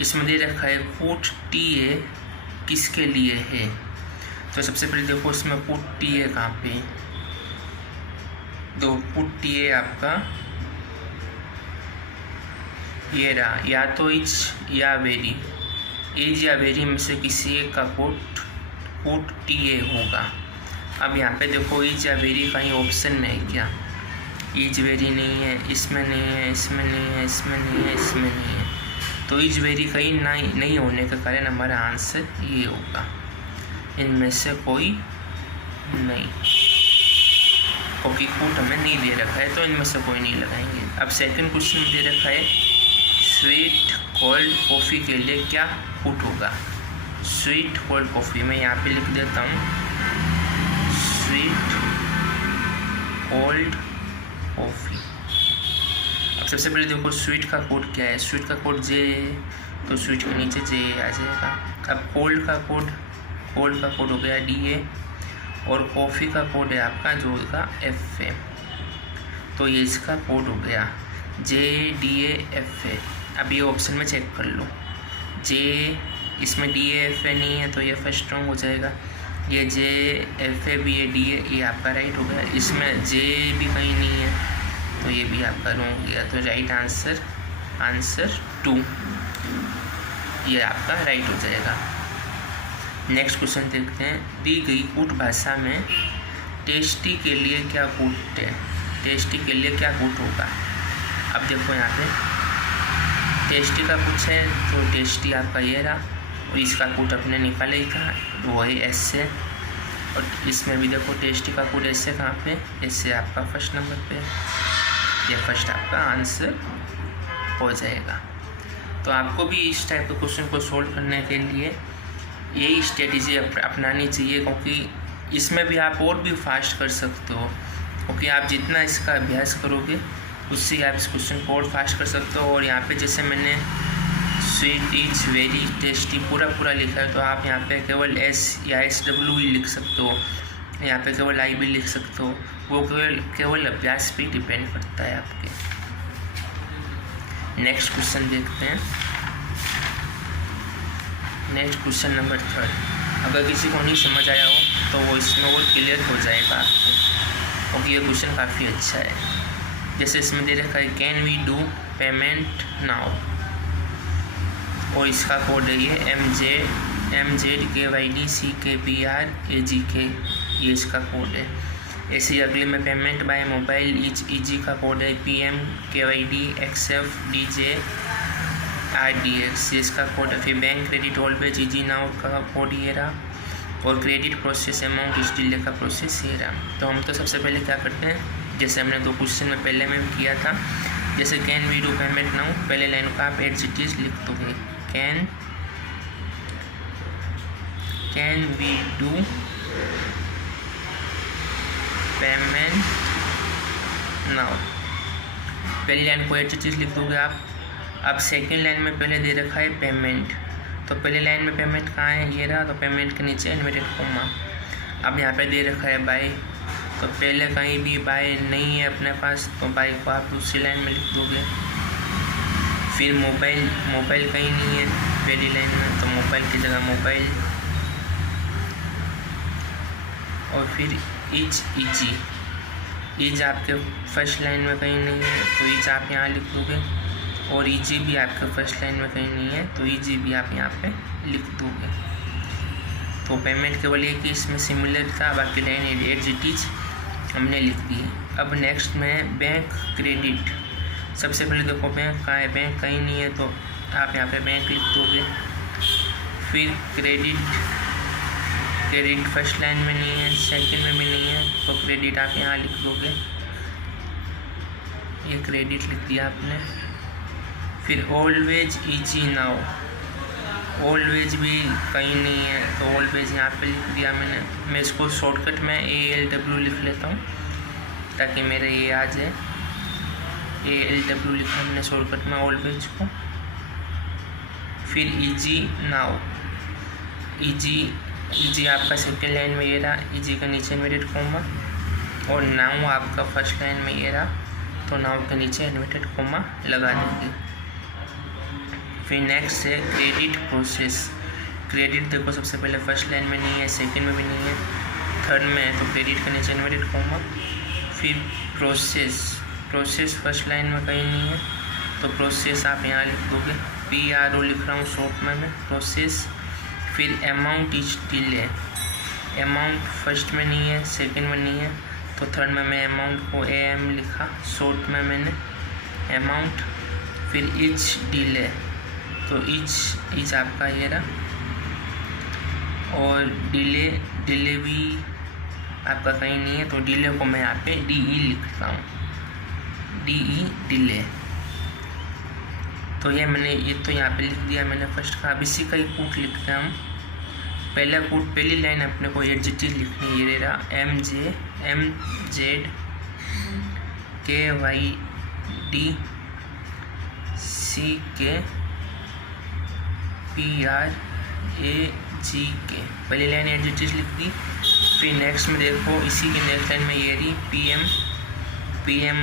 इसमें दे रखा है पुट TA किसके लिए है, तो सबसे पहले देखो इसमें पुट TA कहाँ पे, तो पुट TA आपका ये रहा, या तो इज या वेरी, इज या वेरी में से किसी एक का पुट TA होगा। अब यहाँ पे देखो इज या वेरी कहीं ऑप्शन में है क्या, इज वेरी नहीं है, इसमें नहीं है, इसमें नहीं है, इसमें नहीं है, इसमें नहीं है, तो इज वेरी कहीं नहीं होने के कारण हमारा आंसर ये होगा, इनमें से कोई नहीं, क्योंकि पुट हमें नहीं दे रखा है, तो इनमें से कोई नहीं लगाएंगे। अब सेकंड क्वेश्चन में दे रखा है स्वीट कोल्ड कॉफ़ी के लिए क्या पुट होगा? स्वीट कोल्ड कॉफ़ी, मैं यहाँ पे लिख देता हूँ स्वीट कोल्ड कॉफ़ी। अब सबसे पहले देखो स्वीट का कोड क्या है, स्वीट का कोड जे है, तो स्वीट के नीचे जे आ जाएगा। अब कोल्ड का कोड हो गया डी ए, और कॉफ़ी का कोड है आपका जो होगा एफ ए, तो ये इसका कोड हो गया जे डी ए एफ ए। अब ये ऑप्शन में चेक कर लो, जे इसमें डी ए एफ ए नहीं है तो ये फर्स्ट रॉन्ग हो जाएगा, ये जे एफ ए भी है, डी ए ये आपका राइट हो गया, इसमें जे भी कहीं नहीं है तो ये भी आपका रॉन्ग हो गया। तो राइट आंसर 2 ये आपका राइट हो जाएगा। नेक्स्ट क्वेश्चन देखते हैं, दी गई कूट भाषा में टेस्टी के लिए क्या कूट है? टेस्टी के लिए क्या कूट होगा? अब देखो यहाँ पे टेस्टी का कुछ है तो टेस्टी आपका ये रहा, और इसका कूट अपने निकाले ही था वो है एस से, और इसमें भी देखो टेस्टी का कूट एस से कहाँ पे, एस से आपका फर्स्ट नंबर पे, ये फर्स्ट आपका आंसर हो जाएगा। तो आपको भी इस टाइप के क्वेश्चन को सोल्व करने के लिए यही स्ट्रेटजी अपनानी चाहिए, क्योंकि इसमें भी आप और भी फास्ट कर सकते हो, क्योंकि आप जितना इसका अभ्यास करोगे उससे आप इस क्वेश्चन को और फास्ट कर सकते हो। और यहाँ पे जैसे मैंने स्वीट इज वेरी टेस्टी पूरा लिखा है, तो आप यहाँ पे केवल एस या एस डब्ल्यू ही लिख सकते हो, यहाँ पे केवल आई भी लिख सकते हो, वो केवल अभ्यास पे डिपेंड करता है आपके। नेक्स्ट क्वेश्चन देखते हैं, नेक्स्ट क्वेश्चन नंबर 3। अगर किसी को नहीं समझ आया हो तो वो इसमें और क्लियर हो जाएगा आपको, क्योंकि ये क्वेश्चन काफ़ी अच्छा है। जैसे इसमें दे रखा है can we do payment now, और इसका कोड है ये MZKYDCKPRAGK, ये इसका कोड है। ऐसे ही अगले में पेमेंट बाय मोबाइल इजी का कोड है PMKYDXFDJRDX, इसका कोड है। फिर bank credit always easy now का कोड ये रहा, और क्रेडिट प्रोसेस अमाउंट इस डिले का प्रोसेस ये रहा। तो हम तो सबसे पहले क्या करते हैं, जैसे हमने 2 क्वेश्चन में पहले में किया था, जैसे can we do payment now, पहले लाइन का आप एज इट इज लिख दोगे, can we do payment now, पहली लाइन को एज इट इज लिख दोगे आप। अब सेकेंड लाइन में पहले दे रखा है पेमेंट, तो पहले लाइन में पेमेंट कहाँ है, ये रहा, तो पेमेंट के नीचे इन्वर्टेड कोमा। अब यहाँ पे दे रखा है बाय, तो पहले कहीं भी बाय नहीं है अपने पास, तो बाय को आप दूसरी लाइन में लिख दोगे। फिर मोबाइल कहीं नहीं है पहली लाइन में, तो मोबाइल की जगह मोबाइल, और फिर इज आपके फर्स्ट लाइन में कहीं नहीं है, तो इज आप यहाँ लिख दोगे, और इजी भी आपके फर्स्ट लाइन में कहीं नहीं है, तो इजी भी आप यहाँ पे लिख दोगे। तो पेमेंट केवल एक ही इसमें सिमिलर था, बाकी लाइन एज इट इज हमने लिख दी। अब नेक्स्ट में बैंक क्रेडिट, सबसे पहले देखो बैंक कहाँ है, बैंक कहीं नहीं है, तो आप यहाँ पे बैंक लिख दोगे। फिर क्रेडिट फर्स्ट लाइन में नहीं है, सेकंड में भी नहीं है, तो क्रेडिट आप यहाँ लिख दोगे, ये क्रेडिट लिख दिया आपने। फिर ऑलवेज इजी नाउ, ऑलवेज भी कहीं नहीं है, तो ऑलवेज यहाँ पे लिख दिया मैंने। मैं इसको शॉर्टकट में ALW लिख लेता हूँ ताकि मेरे ये आ जाए, ALW लिखा मैंने शॉर्टकट में ऑलवेज को। फिर इजी नाउ, इजी आपका सेकेंड लाइन में ये रहा, इजी का नीचे इन्वर्टेड कोमा, और नाउ आपका फर्स्ट लाइन में ये रहा, तो नाउ के नीचे इन्वर्टेड कोमा लगा देंगे। फिर नेक्स्ट है क्रेडिट प्रोसेस, क्रेडिट देखो सबसे पहले फर्स्ट लाइन में नहीं है, सेकंड में भी नहीं है, थर्ड में है, तो क्रेडिट के नीचे इन्वर्टेड कोमा। फिर प्रोसेस फर्स्ट लाइन में कहीं नहीं है, तो प्रोसेस आप यहाँ लिख दोगे, PRO लिख रहा हूँ शॉर्ट में प्रोसेस। फिर amount is delay, amount first में नहीं है, सेकंड में नहीं है, तो थर्ड में मैं अमाउंट को AM लिखा शॉर्ट में मैंने अमाउंट। फिर इज डिले, तो इज आपका ये रहा, और डिले भी आपका कहीं नहीं है, तो डिले को मैं यहाँ पे DE लिखता हूँ, DE डिले। तो ये मैंने ये तो यहाँ पे लिख दिया मैंने फर्स्ट का। अब इसी का ही कोड लिखते हैं हम। पहला कोड, पहली लाइन अपने को एडजेक्टिव लिखनी है, ये रहा MZKYDCKPRAGK, पहली लाइन एडजेक्टिव लिख दी। फिर नेक्स्ट में देखो, इसी की नेक्स्ट लाइन में ये रही PM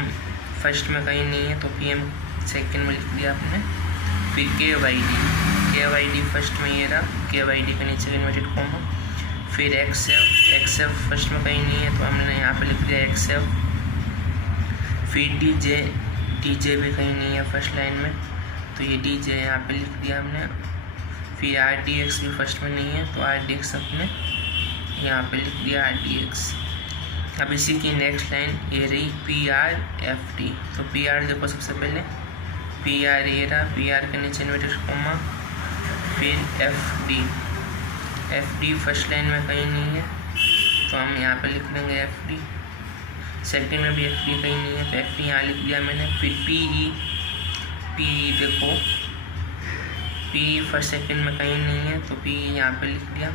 फर्स्ट में कहीं नहीं है तो PM सेकंड में लिख दिया आपने। फिर KYD फर्स्ट में ये रहा, KYD के नीचे इन्वर्टेड कॉमा। फिर XF फर्स्ट में कहीं नहीं है तो हमने यहाँ पे लिख दिया XF। फिर DJ भी कहीं नहीं है फर्स्ट लाइन में तो ये DJ यहाँ पे लिख दिया हमने। फिर RDX भी फर्स्ट में नहीं है तो RDX अपने यहाँ पे लिख दिया RDX। अब इसी की नेक्स्ट लाइन ये रही PRFD, तो PR देखो सबसे पहले PR ये रहा, PR के नीचे इन्वर्टेड कॉमा। फिर FD फर्स्ट लाइन में कहीं नहीं है तो हम यहाँ पे लिख देंगे FD। सेकंड में भी FD कहीं नहीं है तो FD यहाँ लिख दिया मैंने। फिर PE देखो PE फर्स्ट सेकंड में कहीं नहीं है तो PE यहाँ पे लिख दिया।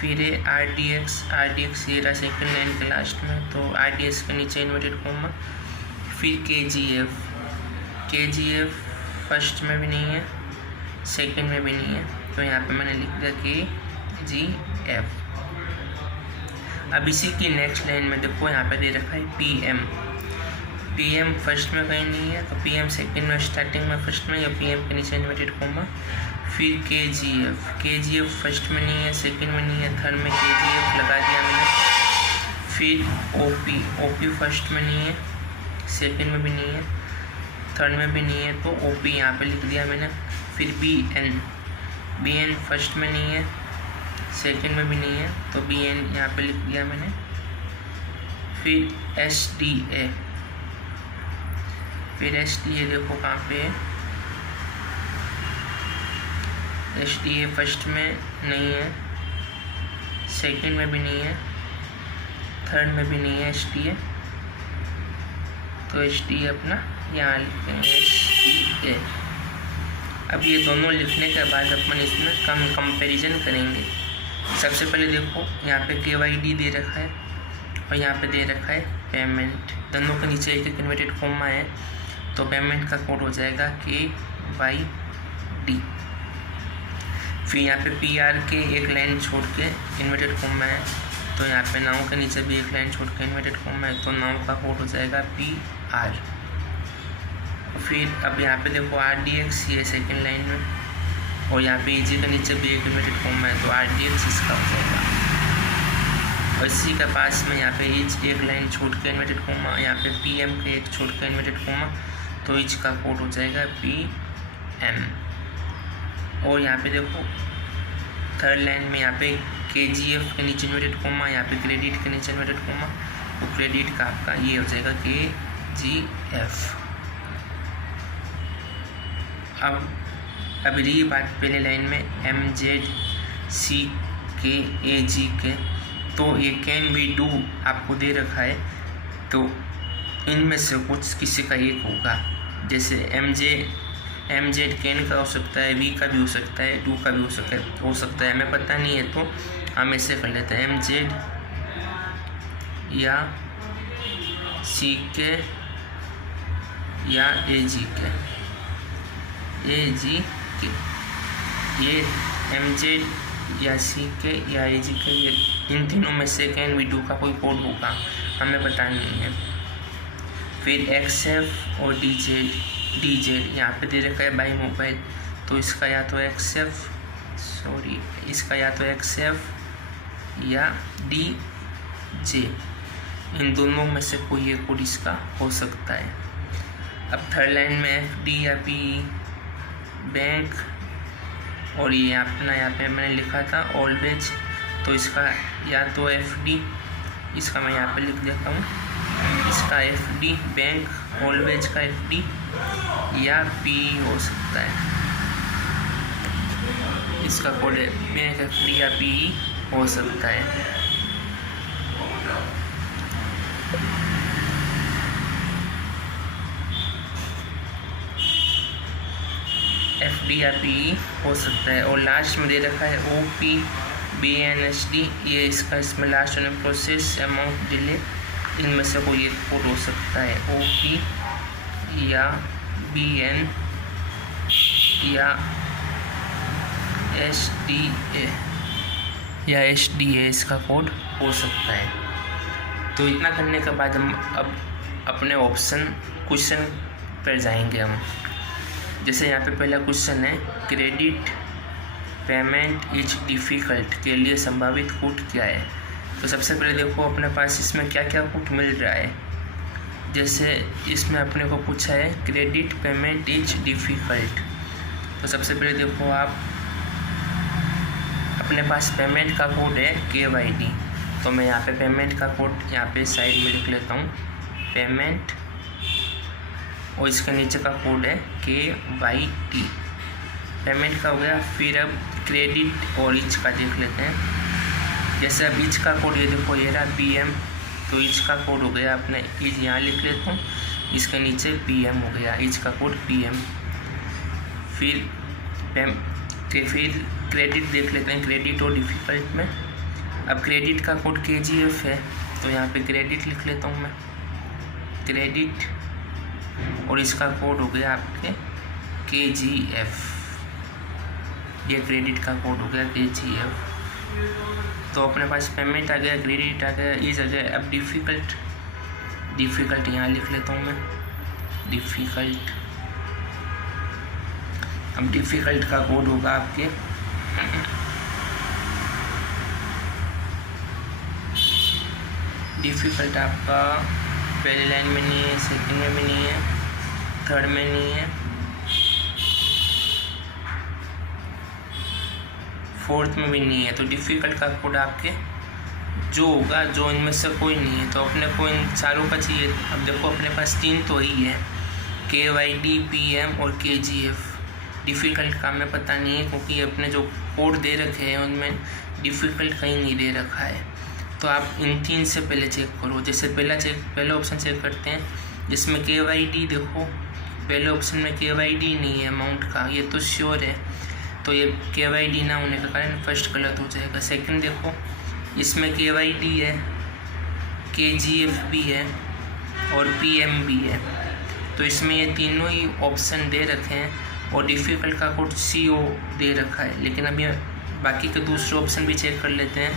फिर RDX ये रहा सेकंड लाइन के लास्ट में तो RDX के नीचे इन्वर्टेड कॉमा। फिर KGF फर्स्ट में भी नहीं है, सेकंड में भी नहीं है तो यहाँ पे मैंने लिख दिया KGF। अब इसी की नेक्स्ट लाइन में देखो यहाँ पे दे रखा है PM फर्स्ट में कहीं नहीं है तो PM सेकंड में स्टार्टिंग में फर्स्ट में या PM के नीचे इन्वर्टेड कॉमा। फिर KGF फर्स्ट में नहीं है, सेकंड में नहीं है, थर्ड में KGF लगा दिया मैंने। फिर OP फर्स्ट में नहीं है, सेकंड में भी नहीं है, थर्ड में भी नहीं है तो OP यहाँ पे लिख दिया मैंने। फिर BN फर्स्ट में नहीं है, सेकंड में भी नहीं है तो BN यहाँ पे लिख दिया मैंने। फिर SDA देखो कहाँ पे है, SDA फर्स्ट में नहीं है, सेकंड में भी नहीं है, थर्ड में भी नहीं है SDA तो SDA अपना यहाँ लिखते हैं SDA। अब ये दोनों लिखने के बाद अपन इसमें कंपैरिजन करेंगे। सबसे पहले देखो यहाँ पे KYD दे रखा है और यहाँ पे दे रखा है पेमेंट, दोनों के नीचे एक इन्वर्टेड कॉमा है तो पेमेंट का कोड हो जाएगा KYD। फिर यहाँ पे PR के एक लाइन छोड़ के इन्वर्टेड कॉमा है तो यहाँ पे नाउ के नीचे भी एक लाइन छोड़ के इन्वर्टेड कॉमा है तो नाउ का कोड हो जाएगा PR। फिर अब यहाँ पे देखो RDX ये सेकंड लाइन में और यहाँ पे EG के नीचे भी एक इन्वर्टेड कॉमा है तो RDX इसका हो जाएगा। और इसी के पास में यहाँ पे एक लाइन छोड़ के इन्वर्टेड कॉमा, यहाँ पे PM के एक छोड़ के इन्वर्टेड कॉमा तो EG का कोड हो जाएगा PM। और यहाँ पे देखो थर्ड लाइन में यहाँ पे KGF के नीचे इन्वर्टेड कॉमा, यहाँ पे क्रेडिट के नीचे इन्वर्टेड कॉमा तो क्रेडिट का आपका ये हो जाएगा KGF। अब रही बात पहले लाइन में MZCKAGK तो ये कैन बी डू आपको दे रखा है तो इनमें से कुछ किसी का एक होगा। जैसे MZ कैन का हो सकता है, V का भी हो सकता है, डू का भी हो सकता है, हमें पता नहीं है तो हम ऐसे कर लेते हैं MZ या CK या AGK। ये MZ या CK या AGK ये इन तीनों में से कैन बी डू का कोई कोड होगा, हमें पता नहीं है। फिर XF और DZ यहाँ पे दे रखा है बाई मोबाइल तो इसका या तो XF या DJ, इन दोनों में से कोई एक कोड इसका हो सकता है। अब थर्ड लाइन में FD या PE बैंक और ये अपना यहाँ पे मैंने लिखा था ऑलवेज तो इसका या तो FD, इसका मैं यहाँ पे लिख देता हूँ, इसका FD बैंक ऑलवेज का FD या PE हो सकता है, इसका कोड बैंक FD या PE हो सकता है। FD या PE हो सकता है। और लास्ट में दे रखा है OP BNSD, ये इसमें लास्ट में प्रोसेस अमाउंट डिले, इनमें से कोई एक कोड हो सकता है। OP या BN या SDA इसका कोड हो सकता है। तो इतना करने के बाद हम अब अपने क्वेश्चन पर जाएंगे हम। जैसे यहाँ पे पहला क्वेश्चन है, क्रेडिट पेमेंट इज डिफ़िकल्ट के लिए संभावित कोड क्या है। तो सबसे पहले देखो अपने पास इसमें क्या क्या कोड मिल रहा है। जैसे इसमें अपने को पूछा है क्रेडिट पेमेंट इज डिफ़िकल्ट, तो सबसे पहले देखो आप अपने पास पेमेंट का कोड है KYD। तो मैं यहाँ पे पेमेंट का कोड यहाँ पे साइड में लिख लेता हूँ, पेमेंट, और इसके नीचे का कोड है KYT, पेमेंट का हो गया। फिर अब क्रेडिट और इच का देख लेते हैं। जैसे अब इच का कोड ये देखो ये रहा PM, तो इच का कोड हो गया अपने इच यहाँ लिख लेता हूँ, इसके नीचे PM हो गया, इच का कोड PM। फिर क्रेडिट देख लेते हैं, क्रेडिट और डिफ़िकल्ट में। अब क्रेडिट का कोड KGF है, तो यहाँ पे क्रेडिट लिख लेता हूँ मैं, क्रेडिट, और इसका कोड हो गया आपके KGF, ये क्रेडिट का कोड हो गया KGF। तो अपने पास पेमेंट आ गया, क्रेडिट आ गया, इज आ गया। अब डिफ़िकल्ट यहाँ लिख लेता हूँ मैं, डिफ़िकल्ट। अब डिफ़िकल्ट का कोड होगा आपके डिफ़िकल्ट आपका पहली लाइन में नहीं है, सेकंड में भी नहीं है, थर्ड में नहीं है, फोर्थ में भी नहीं है। तो डिफ़िकल्ट का कोड आपके जो होगा, जो इनमें से कोई नहीं है, तो अपने को इन चारों का चाहिए। अब देखो अपने पास 3 तो ही है, KYD, PM और KGF। डिफ़िकल्ट का हमें पता नहीं है, क्योंकि अपने जो कोड दे रखे हैं उनमें डिफ़िकल्ट कहीं नहीं दे रखा है। तो आप इन 3 से पहले चेक करो। जैसे पहला ऑप्शन चेक करते हैं, जिसमें KYD देखो, पहले ऑप्शन में KYD नहीं है अमाउंट का, ये तो श्योर है, तो ये KYD ना होने का कारण फर्स्ट गलत हो जाएगा। सेकंड देखो, इसमें KYD है, KGF भी है और PM भी है, तो इसमें ये तीनों ही ऑप्शन दे रखे हैं, और डिफ़िकल्ट का कोड CO दे रखा है। लेकिन अब ये बाकी के दूसरे ऑप्शन भी चेक कर लेते हैं,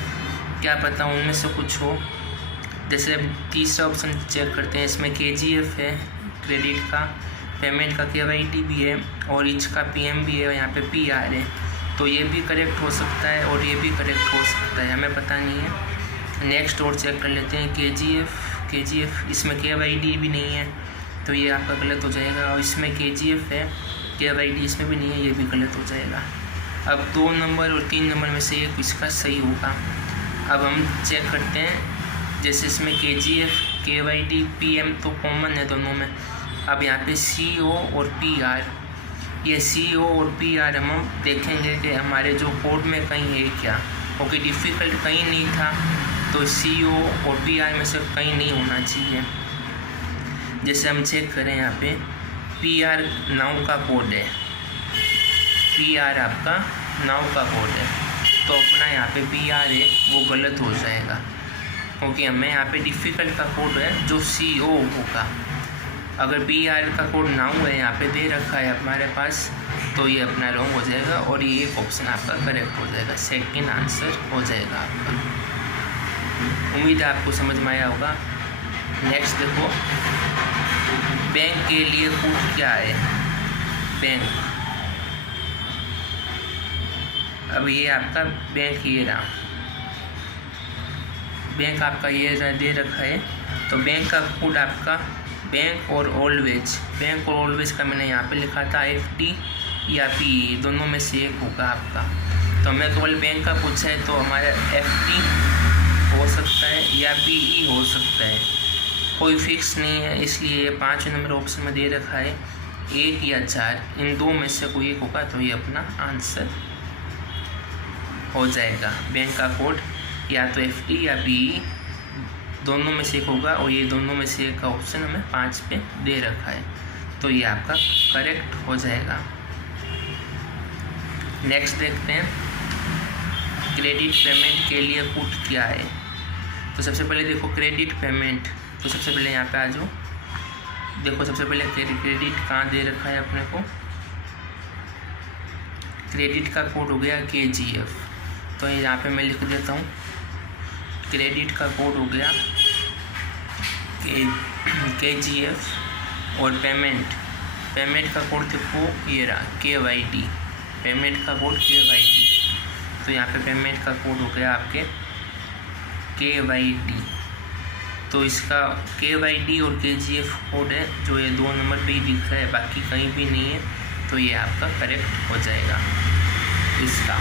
क्या पता उनमें से कुछ हो। जैसे अब तीसरा ऑप्शन चेक करते हैं, इसमें KGF है क्रेडिट का, पेमेंट का KYD भी है, और इच का PM भी है, और यहाँ पे PR है। तो ये भी करेक्ट हो सकता है और ये भी करेक्ट हो सकता है, हमें पता नहीं है। नेक्स्ट और चेक कर लेते हैं KGF, इसमें KYD भी नहीं है, तो ये आपका गलत हो जाएगा। और इसमें KGF है, KYD इसमें भी नहीं है, ये भी गलत हो जाएगा। अब 2 नंबर और 3 नंबर में से एक इसका सही होगा। अब हम चेक करते हैं, जैसे इसमें KGF, KYD, PM तो कॉमन है दोनों में। अब यहाँ पे CO और PR, ये CO और PR हम देखेंगे कि हमारे जो कोड में कहीं है क्या, क्योंकि डिफ़िकल्ट कहीं नहीं था, तो CO और PR में से कहीं नहीं होना चाहिए। जैसे हम चेक करें, यहाँ पे PR नाउ का कोड है, PR आपका नाउ का कोड है, तो अपना यहाँ पे PR है वो गलत हो जाएगा, क्योंकि हमें यहाँ पे डिफ़िकल्ट का कोड है जो CO होगा। अगर PR का कोड नाउ है यहाँ पे दे रखा है हमारे पास, तो ये अपना रॉन्ग हो जाएगा और ये एक ऑप्शन आपका करेक्ट हो जाएगा, सेकंड आंसर हो जाएगा आपका। उम्मीद है आपको समझ में आया होगा। नेक्स्ट देखो, बैंक के लिए कोड क्या है, बैंक। अब ये आपका बैंक ये रहा, बैंक आपका ये दे रखा है, तो बैंक का कोड आपका बैंक और ऑलवेज का मैंने यहाँ पे लिखा था FD या PE, दोनों में से एक होगा आपका। तो हमें केवल बैंक का पूछा है, तो हमारा FD हो सकता है या PE हो सकता है, कोई फिक्स नहीं है। इसलिए 5 नंबर ऑप्शन में दे रखा है 1 या 4, इन 2 में से कोई एक होगा, तो ये अपना आंसर हो जाएगा। बैंक का कोड या तो FD या PE, दोनों में से एक होगा, और ये दोनों में से एक का ऑप्शन हमें 5 पे दे रखा है, तो ये आपका करेक्ट हो जाएगा। नेक्स्ट देखते हैं क्रेडिट पेमेंट के लिए पुट क्या है। तो सबसे पहले देखो क्रेडिट पेमेंट, तो सबसे पहले यहाँ पे आ जाओ। देखो सबसे पहले क्रेडिट कहाँ दे रखा है अपने को, क्रेडिट का कोड हो गया KGF। तो यहाँ पे मैं लिख देता हूँ क्रेडिट का कोड हो गया KGF, और पेमेंट का कोड देखो ये रहा KYD, पेमेंट का कोड KYD। तो यहाँ पे पेमेंट का कोड हो गया आपके KYD। तो इसका KYD और KGF कोड है जो ये 2 नंबर पे ही दिख रहा है, बाकी कहीं भी नहीं है। तो ये आपका करेक्ट हो जाएगा इसका।